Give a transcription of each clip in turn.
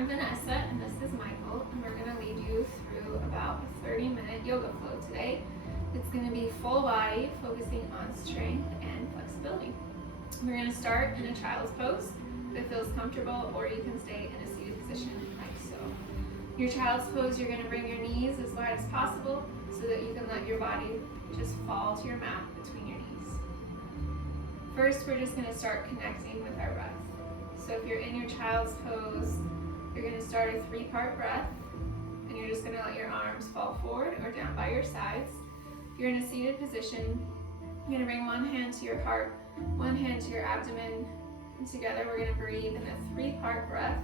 I'm Vinyasa and this is Michael, and we're going to lead you through about a 30-minute yoga flow today. It's going to be full body, focusing on strength and flexibility. We're going to start in a child's pose if it feels comfortable, or you can stay in a seated position like so. Your child's pose, you're going to bring your knees as wide as possible so that you can let your body just fall to your mat between your knees. First, we're just going to start connecting with our breath. So if you're in your child's pose, you're going to start a 3-part breath, and you're just going to let your arms fall forward or down by your sides. If you're in a seated position, you're going to bring one hand to your heart, one hand to your abdomen, and together we're going to breathe in a 3-part breath.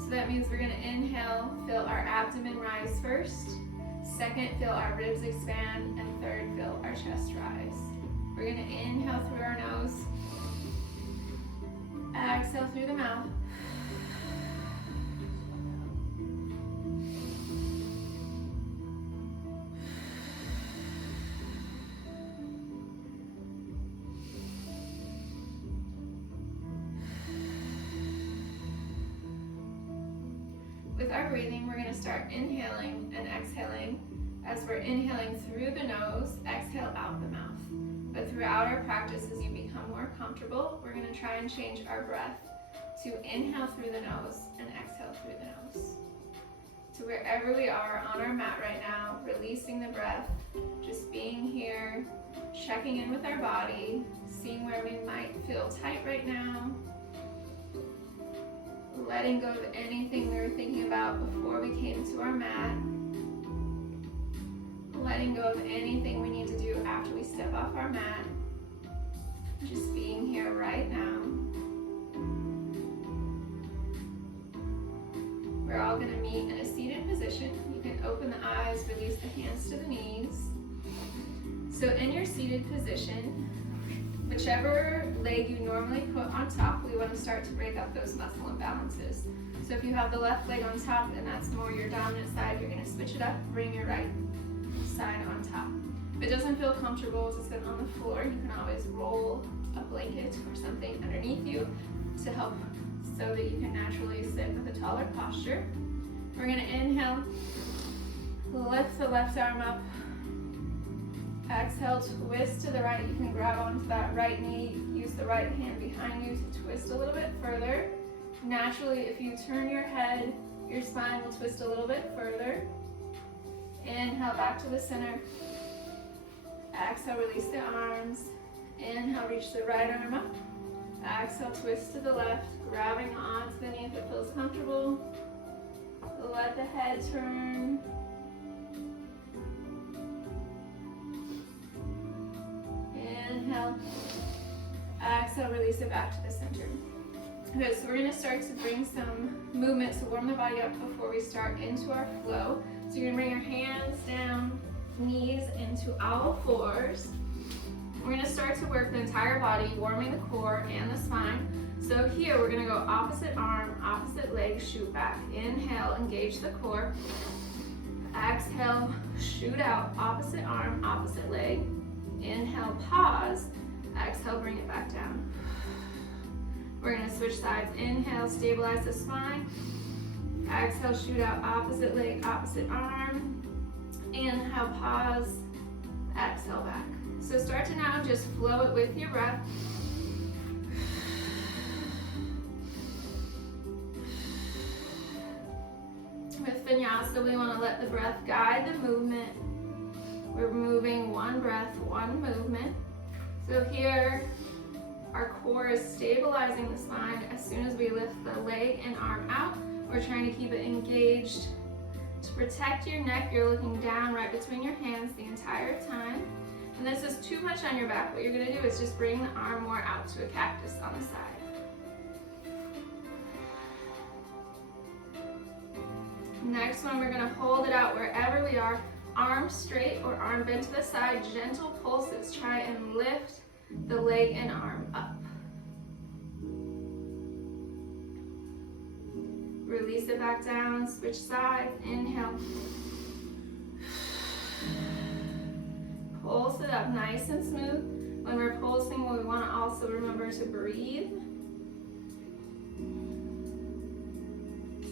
So that means we're going to inhale, feel our abdomen rise first. Second, feel our ribs expand, and third, feel our chest rise. We're going to inhale through our nose. Exhale through the mouth. With our breathing, we're going to start inhaling and exhaling. As we're inhaling through the nose, exhale out the mouth. But throughout our practice, as you become more comfortable, we're going to try and change our breath to inhale through the nose and exhale through the nose. So wherever we are on our mat right now, releasing the breath, just being here, checking in with our body, seeing where we might feel tight right now, letting go of anything we were thinking about before we came to our mat, letting go of anything we need to do after we step off our mat. Just being here right now. We're all going to meet in a seated position. You can open the eyes, release the hands to the knees. So in your seated position, whichever leg you normally put on top, we want to start to break up those muscle imbalances. So if you have the left leg on top and that's more your dominant side, you're going to switch it up, bring your right side on top. If it doesn't feel comfortable to sit on the floor, you can always roll a blanket or something underneath you to help so that you can naturally sit with a taller posture. We're going to inhale, lift the left arm up. Exhale, twist to the right. You can grab onto that right knee, use the right hand behind you to twist a little bit further. Naturally, if you turn your head, your spine will twist a little bit further. Inhale back to the center. Exhale, release the arms. Inhale, reach the right arm up. Exhale, twist to the left, grabbing onto the knee if it feels comfortable. Let the head turn. Inhale. Exhale, release it back to the center. Okay, so we're going to start to bring some movement to warm the body up before we start into our flow. So you're going to bring your hands down, knees into owl fours. We're going to start to work the entire body, warming the core and the spine. So here we're going to go opposite arm, opposite leg, shoot back. Inhale, engage the core. Exhale, shoot out, opposite arm, opposite leg. Inhale, pause. Exhale, bring it back down. We're going to switch sides. Inhale, stabilize the spine. Exhale, shoot out, opposite leg, opposite arm. Inhale, pause. Exhale, back. So start to now just flow it with your breath. With Vinyasa, we want to let the breath guide the movement. We're moving one breath, one movement. So here, our core is stabilizing the spine. As soon as we lift the leg and arm out, we're trying to keep it engaged. To protect your neck, you're looking down right between your hands the entire time. And this is too much on your back. What you're going to do is just bring the arm more out to a cactus on the side. Next one, we're going to hold it out wherever we are. Arm straight or arm bent to the side. Gentle pulses. Try and lift the leg and arm up. Release it back down. Switch sides. Inhale. Pulse it up nice and smooth. When we're pulsing, we want to also remember to breathe.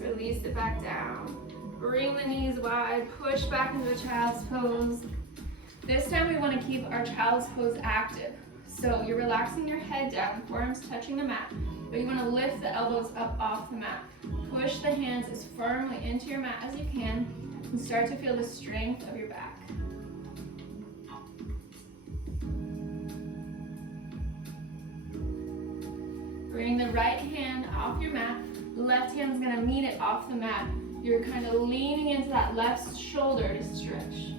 Release it back down. Bring the knees wide, push back into a child's pose. This time we want to keep our child's pose active. So you're relaxing your head down, forearms touching the mat, but you want to lift the elbows up off the mat. Push the hands as firmly into your mat as you can and start to feel the strength of your back. Bring the right hand off your mat. The left hand's going to meet it off the mat. You're kind of leaning into that left shoulder to stretch.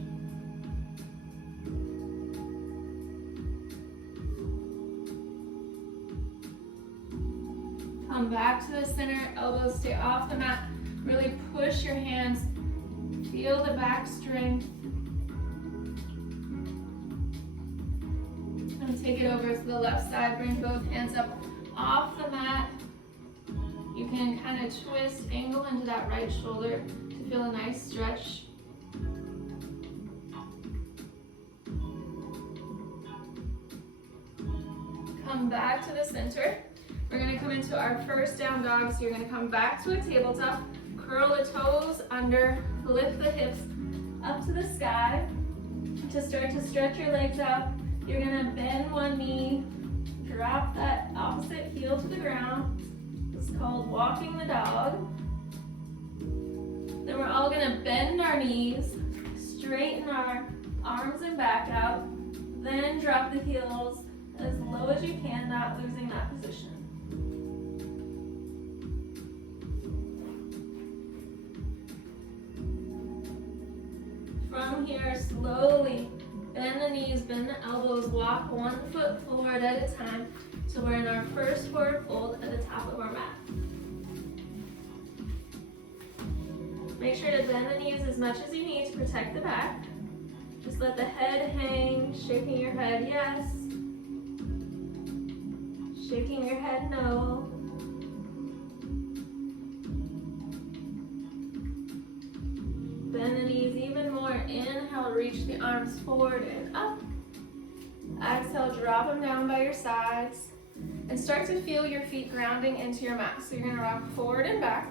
Come back to the center, elbows stay off the mat. Really push your hands. Feel the back strength. And take it over to the left side. Bring both hands up off the mat. You can kind of twist, angle into that right shoulder to feel a nice stretch. Come back to the center. We're going to come into our first down dog. So you're going to come back to a tabletop, curl the toes under, lift the hips up to the sky. To start to stretch your legs out, you're going to bend one knee, drop that opposite heel to the ground. It's called walking the dog. Then we're all going to bend our knees, straighten our arms and back out, then drop the heels as low as you can, not losing that position. From here, slowly bend the knees, bend the elbows, walk one foot forward at a time. So we're in our first forward fold at the top of our mat. Make sure to bend the knees as much as you need to protect the back. Just let the head hang, shaking your head yes, shaking your head no. Bend the knees even more. Inhale, reach the arms forward and up. Exhale, drop them down by your sides. And start to feel your feet grounding into your mat. So you're going to rock forward and back.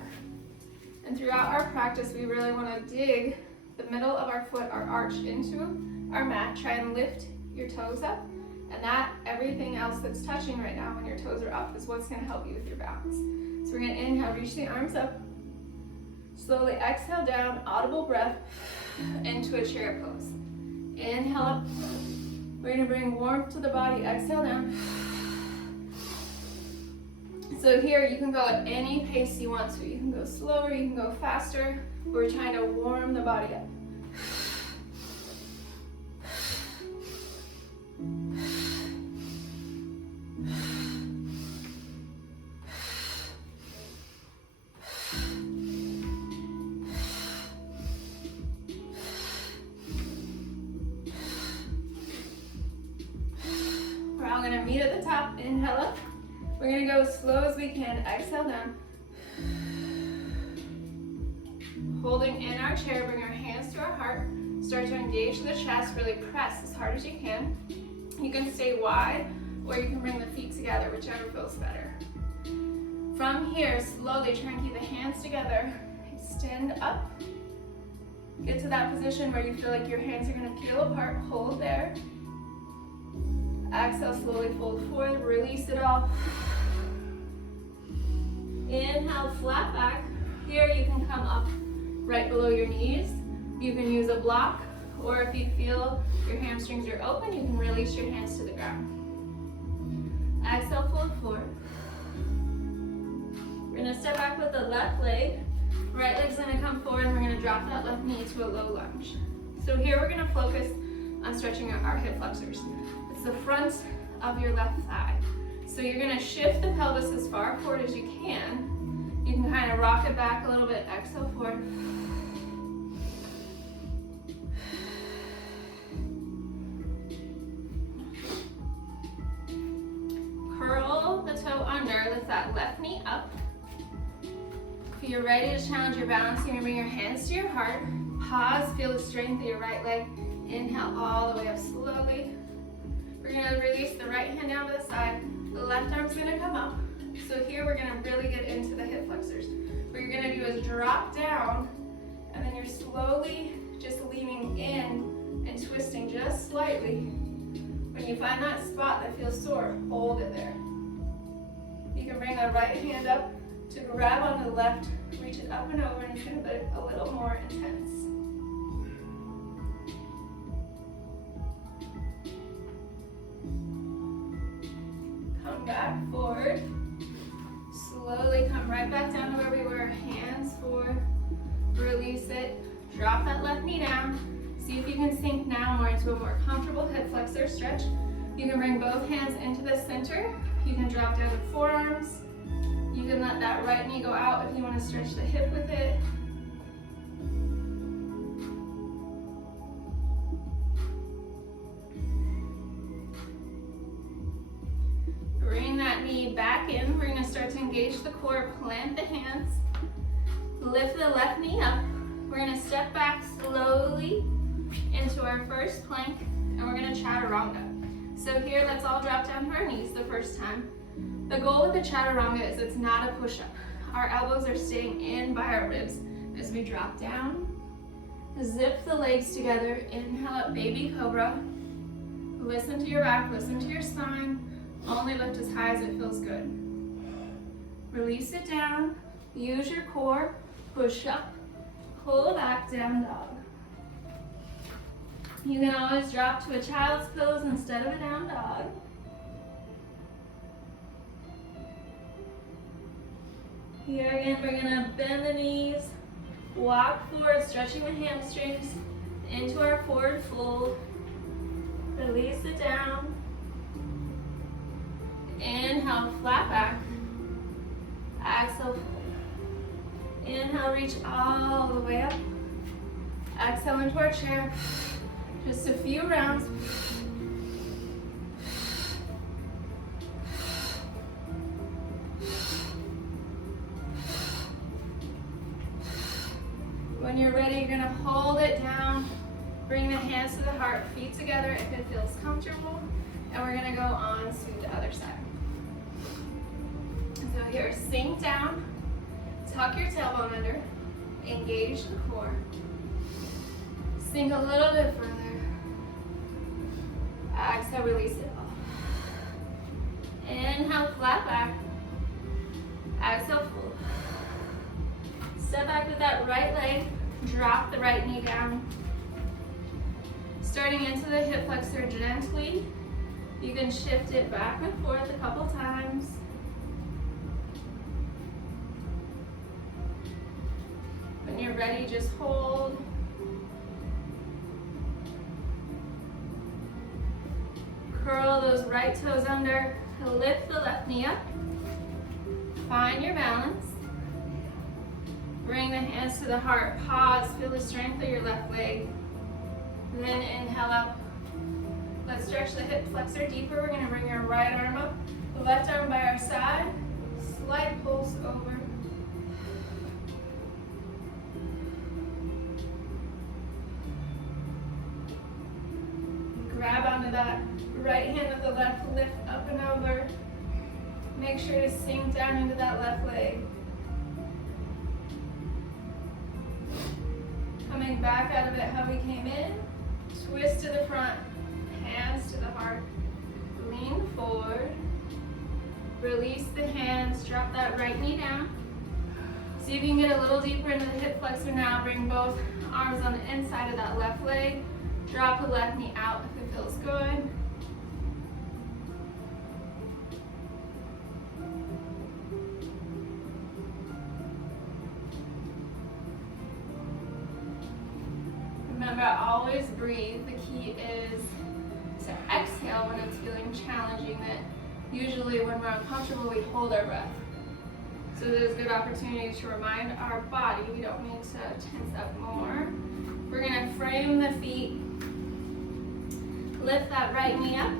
And throughout our practice, we really want to dig the middle of our foot, our arch, into our mat. Try and lift your toes up. And that, everything else that's touching right now when your toes are up, is what's going to help you with your balance. So we're going to inhale, reach the arms up. Slowly exhale down, audible breath, into a chair pose. Inhale up. We're going to bring warmth to the body. Exhale down. So here you can go at any pace you want to. You can go slower, you can go faster. We're trying to warm the body up. We're all going to meet at the top. Inhale up. We're going to go as slow as we can. Exhale down. Holding in our chair, bring our hands to our heart. Start to engage the chest. Really press as hard as you can. You can stay wide, or you can bring the feet together, whichever feels better. From here, slowly try and keep the hands together. Extend up. Get to that position where you feel like your hands are going to peel apart. Hold there. Exhale, slowly fold forward. Release it all. Inhale, flat back. Here you can come up right below your knees. You can use a block, or if you feel your hamstrings are open, you can release your hands to the ground. Exhale, fold forward. We're going to step back with the left leg. Right leg's going to come forward, and we're going to drop that left knee to a low lunge. So here we're going to focus on stretching our hip flexors. It's the front of your left thigh. So you're going to shift the pelvis as far forward as you can. You can kind of rock it back a little bit. Exhale forward. Curl the toe under, lift that left knee up. If you're ready to challenge your balance, you're going to bring your hands to your heart. Pause, feel the strength of your right leg. Inhale all the way up slowly. We're going to release the right hand down to the side. The left arm's going to come up. So here we're going to really get into the hip flexors. What you're gonna do is drop down, and then you're slowly just leaning in and twisting just slightly. When you find that spot that feels sore, hold it there. You can bring the right hand up to grab onto the left, reach it up and over, and it's gonna be a little more intense. Come back forward. Slowly come right back down to where we were. Hands forward, release it. Drop that left knee down. See if you can sink now more into a more comfortable hip flexor stretch. You can bring both hands into the center. You can drop down the forearms. You can let that right knee go out if you want to stretch the hip with it. Bring that knee back in. We're going to start to engage the core, plant the hands. Lift the left knee up. We're going to step back slowly into our first plank, and we're going to chaturanga. So here, let's all drop down to our knees the first time. The goal with the chaturanga is it's not a push-up. Our elbows are staying in by our ribs as we drop down. Zip the legs together. Inhale up, baby cobra. Listen to your back, listen to your spine. Only lift as high as it feels good. Release it down. Use your core. Push up. Pull back, down dog. You can always drop to a child's pose instead of a down dog. Here again, we're gonna bend the knees, walk forward, stretching the hamstrings into our forward fold. Release it down. Inhale, flat back. Exhale, fold. Inhale, reach all the way up. Exhale into our chair. Just a few rounds. When you're ready, you're going to hold it down. Bring the hands to the heart, feet together if it feels comfortable. And we're going to go on to the other side. So here, sink down. Tuck your tailbone under. Engage the core. Sink a little bit further. Exhale, release it off. Inhale, flat back. Exhale, fold. Step back with that right leg. Drop the right knee down. Starting into the hip flexor gently. You can shift it back and forth a couple times. When you're ready, just hold. Curl those right toes under. Lift the left knee up. Find your balance. Bring the hands to the heart. Pause. Feel the strength of your left leg. Then inhale up. Let's stretch the hip flexor deeper. We're going to bring our right arm up. The left arm by our side. Slight pulse over. Grab onto that right hand with the left, lift up and over. Make sure to sink down into that left leg. Coming back out of it how we came in. Twist to the front, hands to the heart. Lean forward. Release the hands, drop that right knee down. See if you can get a little deeper into the hip flexor now. Bring both arms on the inside of that left leg. Drop the left knee out if it feels good. Remember, always breathe. The key is to exhale when it's feeling challenging. That usually when we're uncomfortable, we hold our breath. So there's a good opportunity to remind our body we don't need to tense up more. We're going to frame the feet. Lift that right knee up.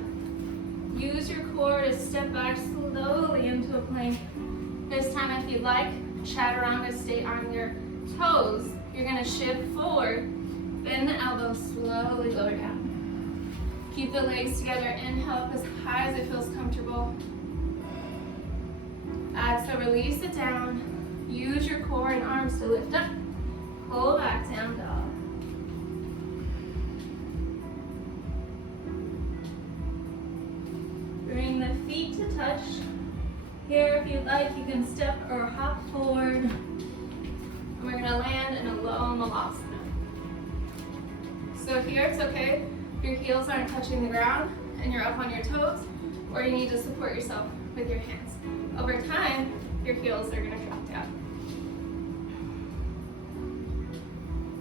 Use your core to step back slowly into a plank. This time, if you'd like, chaturanga, stay on your toes. You're going to shift forward. Bend the elbows, slowly lower down. Keep the legs together. Inhale up as high as it feels comfortable. Exhale, release it down. Use your core and arms to lift up. Pull back, down dog. Bring the feet to touch. Here, if you'd like, you can step or hop forward. And we're gonna land in a low malasana. So here, it's okay if your heels aren't touching the ground and you're up on your toes, or you need to support yourself with your hands. Over time, your heels are gonna drop down.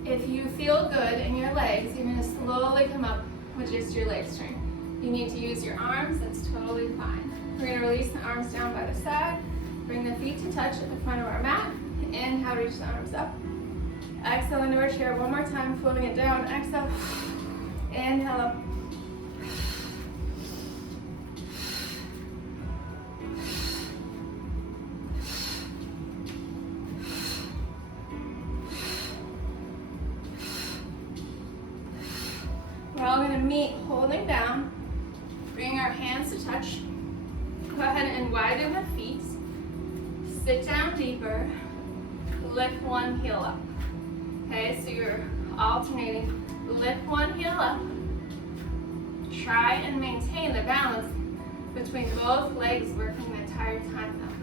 If you feel good in your legs, you're gonna slowly come up with just your leg strength. You need to use your arms, that's totally fine. We're gonna release the arms down by the side, bring the feet to touch at the front of our mat. Inhale, reach the arms up. Exhale into our chair one more time, floating it down. Exhale, inhale up. We're all gonna meet holding down. Bring our hands to touch. Go ahead and widen the feet. Sit down deeper. Lift one heel up. Okay, so you're alternating. Lift one heel up. Try and maintain the balance between both legs working the entire time though.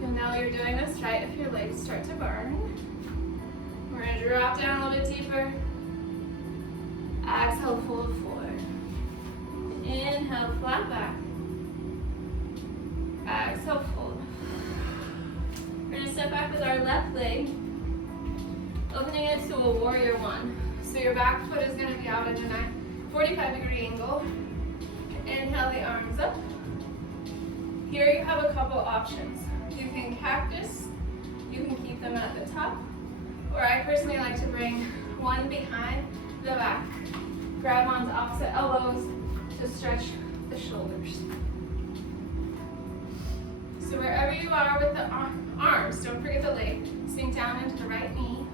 You'll know you're doing this right if your legs start to burn. We're going to drop down a little bit deeper. Exhale, fold forward. Inhale, flat back. Exhale, fold. We're going to step back with our left leg, opening it to a warrior one. So your back foot is going to be out at a 45-degree angle. Inhale the arms up. Here you have a couple options. You can cactus, you can keep them at the top, or I personally like to bring one behind the back. Grab onto opposite elbows to stretch the shoulders. So wherever you are with the arms, don't forget the leg. Sink down into the right knee,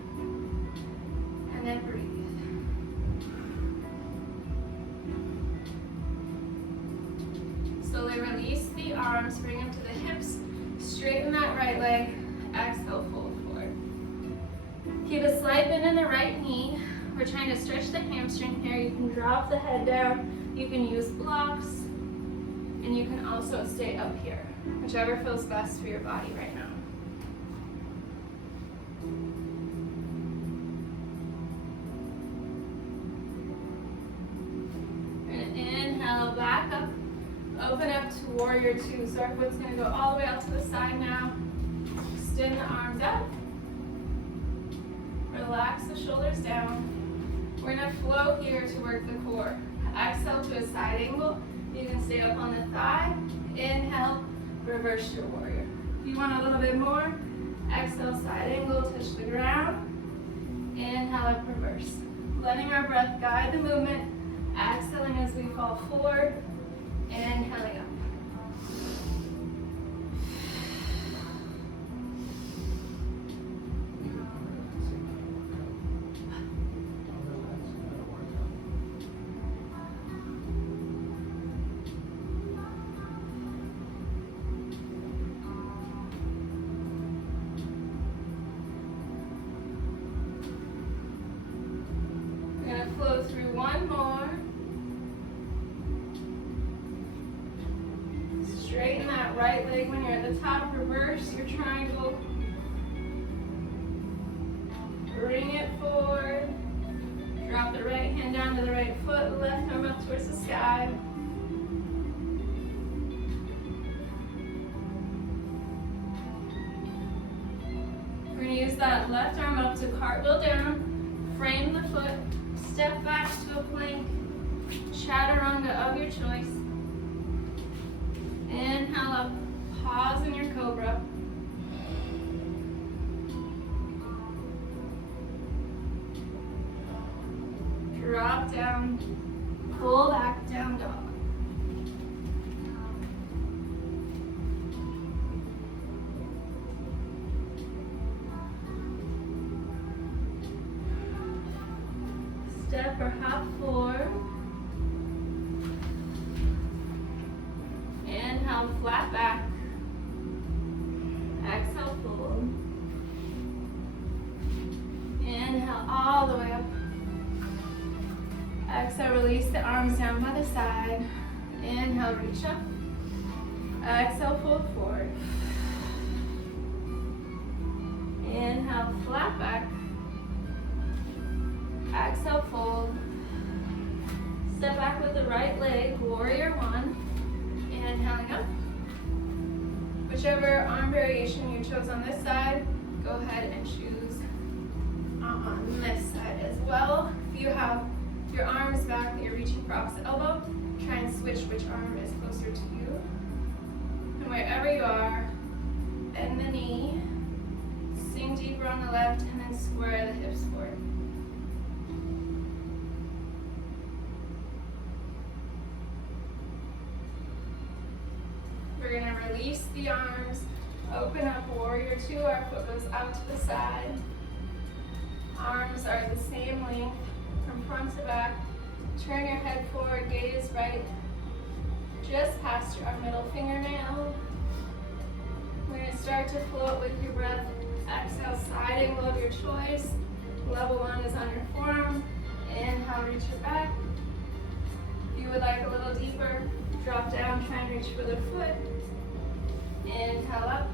and then breathe. Slowly release the arms, bring them to the hips, straighten that right leg, exhale, fold forward. Keep a slight bend in the right knee. We're trying to stretch the hamstring here. You can drop the head down, you can use blocks, and you can also stay up here, whichever feels best for your body right now. We're going to inhale, back up, open up to warrior two. So our foot's going to go all the way out to the side now. Extend the arms out. Relax the shoulders down. We're going to flow here to work the core. Exhale to a side angle. You can stay up on the thigh. Inhale, reverse your warrior. If you want a little bit more, exhale, side angle, touch the ground. Inhale up, reverse. Letting our breath guide the movement. Exhaling as we fall forward. Inhaling up. Flow through one more. Straighten that right leg when you're at the top. Reverse your triangle. Bring it forward. Drop the right hand down to the right foot. Left arm up towards the sky. We're going to use that left arm up to cartwheel down. Frame the foot. Step back to a plank, chaturanga of your choice. Inhale up, pause in your cobra. Drop down, pull back, down dog. Step or hop forward. Inhale, flat back. Exhale, release the arms down by the side. Inhale, reach up. Exhale, fold forward. Inhale, flat back. Exhale, fold. Step back with the right leg, warrior one. Inhaling up. Whichever arm variation you chose on this side, go ahead and choose on this side as well. If you have your arms back that you're reaching for opposite elbow, try and switch which arm is closer to you. And wherever you are, bend the knee, sink deeper on the left, and then square the hips forward. We're going to release the arms, open up warrior two, our foot goes out to the side. Arms are the same length from front to back. Turn your head forward, gaze right, just past our middle fingernail. We're going to start to float with your breath. Exhale, side angle of your choice. Level one is on your forearm. Inhale, reach it back. If you would like a little deeper, drop down, try and reach for the foot. Inhale up.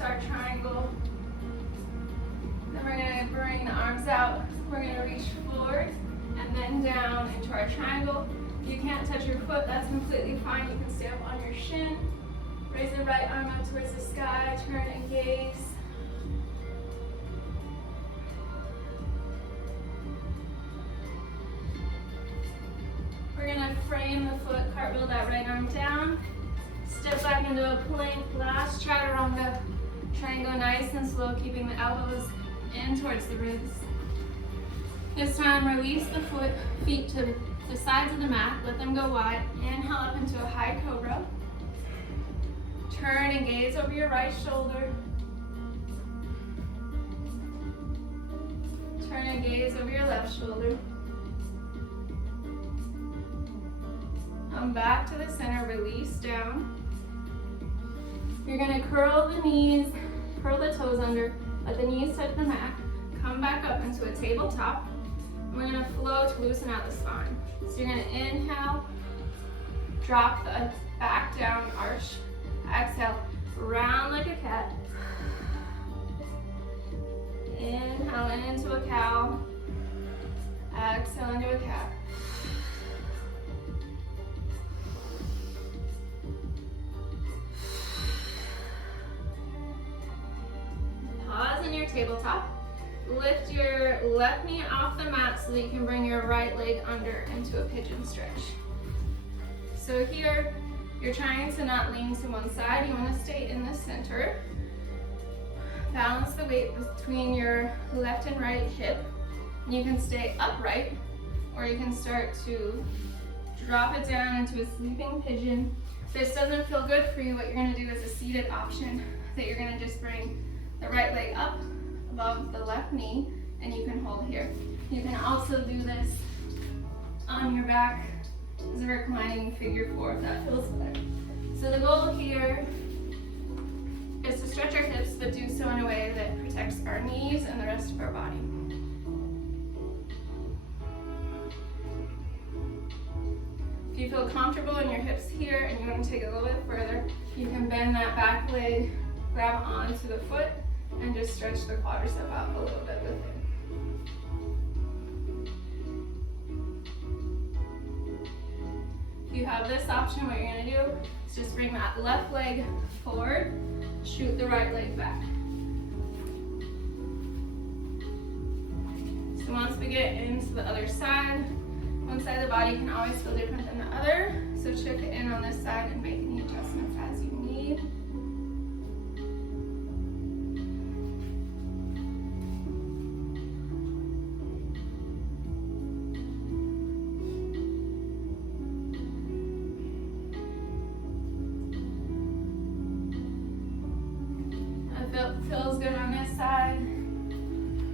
Our triangle. Then we're going to bring the arms out. We're going to reach forward and then down into our triangle. If you can't touch your foot, that's completely fine. You can stay up on your shin. Raise the right arm up towards the sky. Turn and gaze. We're going to frame the foot, cartwheel that right arm down. Step back into a plank. Last chaturanga. Try and go nice and slow, keeping the elbows in towards the ribs. This time, release the feet to the sides of the mat. Let them go wide. Inhale up into a high cobra. Turn and gaze over your right shoulder. Turn and gaze over your left shoulder. Come back to the center, release down. You're going to curl the knees, curl the toes under, let the knees touch the mat. Come back up into a tabletop. We're going to float to loosen out the spine. So you're going to inhale, drop the back down, arch. Exhale, round like a cat. Inhale into a cow. Exhale into a cat. Pause in your tabletop. Lift your left knee off the mat so that you can bring your right leg under into a pigeon stretch. So here, you're trying to not lean to one side. You want to stay in the center. Balance the weight between your left and right hip. You can stay upright, or you can start to drop it down into a sleeping pigeon. If this doesn't feel good for you, what you're going to do is a seated option that you're going to just bring the right leg up above the left knee, and you can hold here. You can also do this on your back as a reclining figure four if that feels better. So the goal here is to stretch our hips, but do so in a way that protects our knees and the rest of our body. If you feel comfortable in your hips here and you want to take it a little bit further, you can bend that back leg, grab onto the foot, and just stretch the quadricep out a little bit with it. If you have this option, what you're going to do is just bring that left leg forward, shoot the right leg back. So once we get into the other side, one side of the body can always feel different than the other, so check in on this side and make any adjustments as you need. feels good on this side.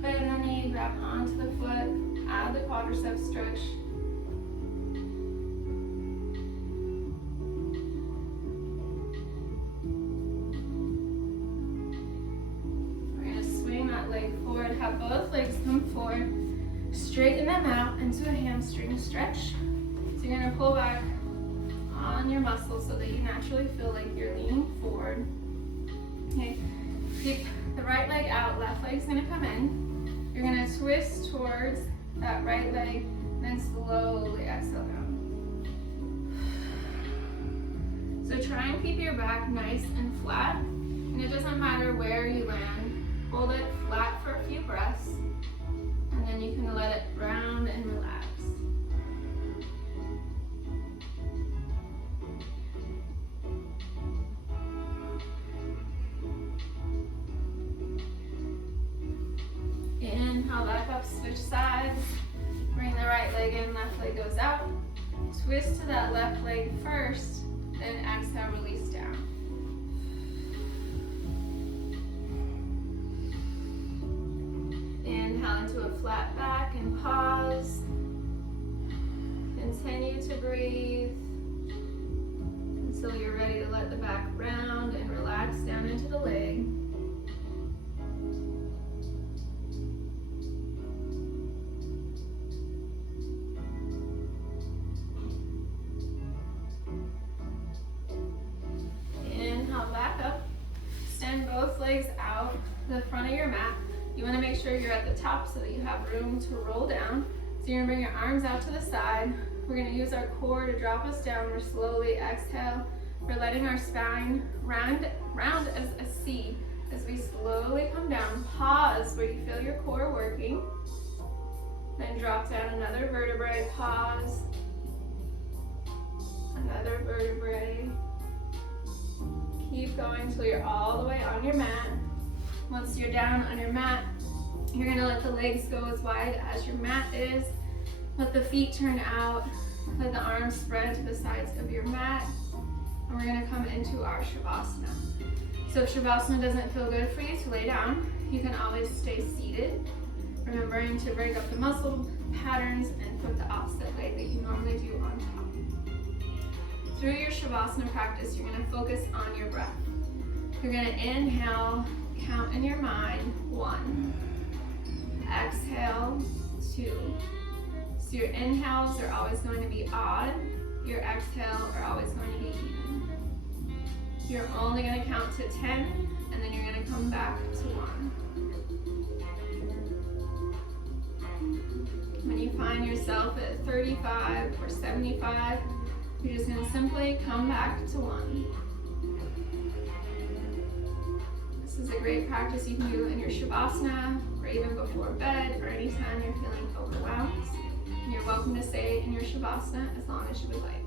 Bend the knee, grab onto the foot, add the quadricep stretch. We're going to swing that leg forward, have both legs come forward, straighten them out into a hamstring stretch. So you're going to pull back on your muscles so that you naturally feel like you're leaning forward. Okay, keep the right leg out, left leg's gonna come in. You're gonna twist towards that right leg, and then slowly exhale down. So try and keep your back nice and flat, and it doesn't matter where you land. Hold it flat for a few breaths, and then you can let it round and relax. Inhale back up, switch sides. Bring the right leg in, left leg goes out. Twist to that left leg first, then exhale, release down. Inhale into a flat back and pause. Continue to breathe until you're ready to let the back round and relax down into the leg. Legs out the front of your mat. You want to make sure you're at the top so that you have room to roll down. So you're going to bring your arms out to the side. We're going to use our core to drop us down. We're slowly exhale. We're letting our spine round as a C as we slowly come down. Pause where you feel your core working. Then drop down another vertebrae. Pause. Another vertebrae. Keep going until you're all the way on your mat. Once you're down on your mat, you're gonna let the legs go as wide as your mat is. Let the feet turn out. Let the arms spread to the sides of your mat. And we're gonna come into our Shavasana. So if Shavasana doesn't feel good for you to lay down, you can always stay seated. Remembering to break up the muscle patterns and put the opposite leg that you normally do on top. Through your Shavasana practice, you're going to focus on your breath. You're going to inhale, count in your mind, 1. Exhale, 2. So your inhales are always going to be odd. Your exhales are always going to be even. You're only going to count to 10, and then you're going to come back to 1. When you find yourself at 35 or 75, you're just going to simply come back to 1. This is a great practice you can do in your Shavasana, or even before bed, or anytime you're feeling overwhelmed. And you're welcome to stay in your Shavasana as long as you would like.